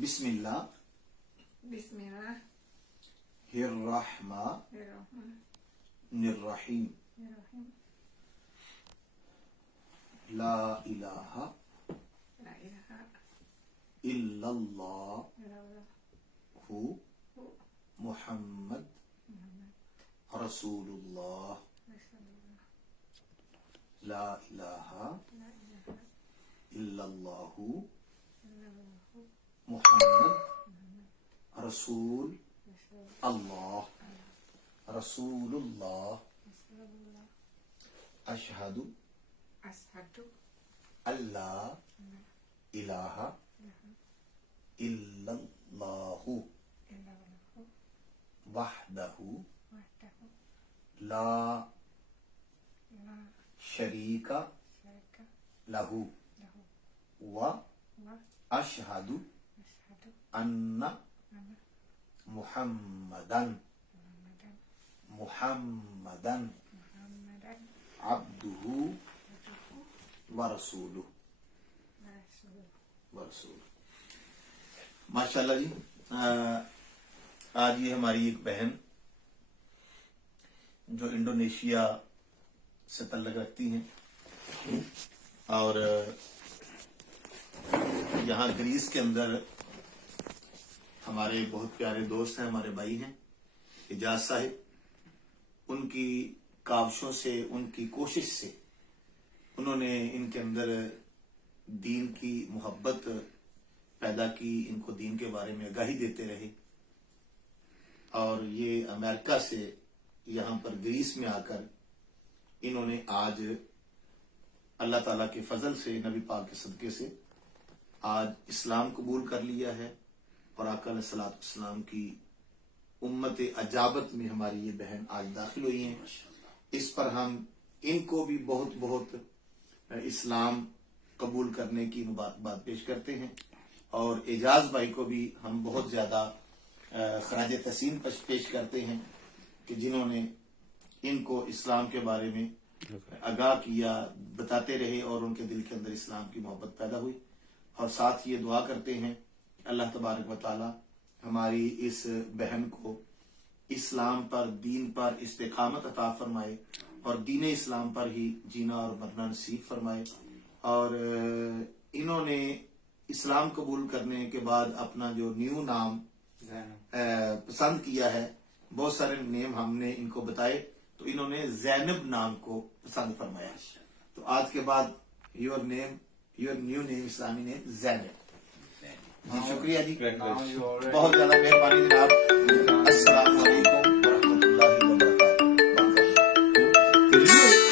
बिस्मिल्लाह बिस्मिल्लाह हिर्रहमानिर्रहीम ला इलाहा ला इलाहा इल्लल्लाहु मुहम्मद रसूलुल्लाह ला इलाहा इल्लल्लाहु मुहम्मद रसूल अल्लाह रसूलुल्लाह अशहदु अशहदु अल्ला इलाहा इल्लल्लाहु वहदहु ला शरीका लहु व अशहदु अन्ना मुहम्मदन अब्दुहु व रसूलुहु। माशाल्लाह जी, आज ये हमारी एक बहन जो इंडोनेशिया से तल्लुक़ रखती हैं और यहाँ ग्रीस के अंदर हमारे बहुत प्यारे दोस्त हैं, हमारे भाई हैं इजाज साहिब। उनकी काविशों से, उनकी कोशिश से उन्होंने इनके अंदर दीन की मोहब्बत पैदा की, इनको दीन के बारे में आगाही देते रहे और ये अमेरिका से यहाँ पर ग्रीस में आकर इन्होंने आज अल्लाह ताला के फजल से, नबी पाक के सदके से आज इस्लाम कबूल कर लिया है और आका अलैहिस्सलाम की उम्मत अजाबत में हमारी ये बहन आज दाखिल हुई हैं। इस पर हम इनको भी बहुत बहुत इस्लाम कबूल करने की मुबारकबाद पेश करते हैं और एजाज भाई को भी हम बहुत ज्यादा खराज तहसीन पेश करते हैं कि जिन्होंने इनको इस्लाम के बारे में आगाह किया, बताते रहे और उनके दिल के अंदर इस्लाम की मोहब्बत पैदा हुई। और साथ ये दुआ करते हैं अल्लाह तबारक व तआला हमारी इस बहन को इस्लाम पर, दीन पर इस्तिकामत अता फरमाए और दीन इस्लाम पर ही जीना और मरना नसीब फरमाए। और इन्होंने इस्लाम कबूल करने के बाद अपना जो न्यू नाम पसंद किया है, बहुत सारे नेम हमने इनको बताए तो इन्होंने ज़ैनब नाम को पसंद फरमाया। तो आज के बाद your new name, Islami name Zainab. शुक्रिया जी, बहुत ज्यादा मेहरबानी जनाब।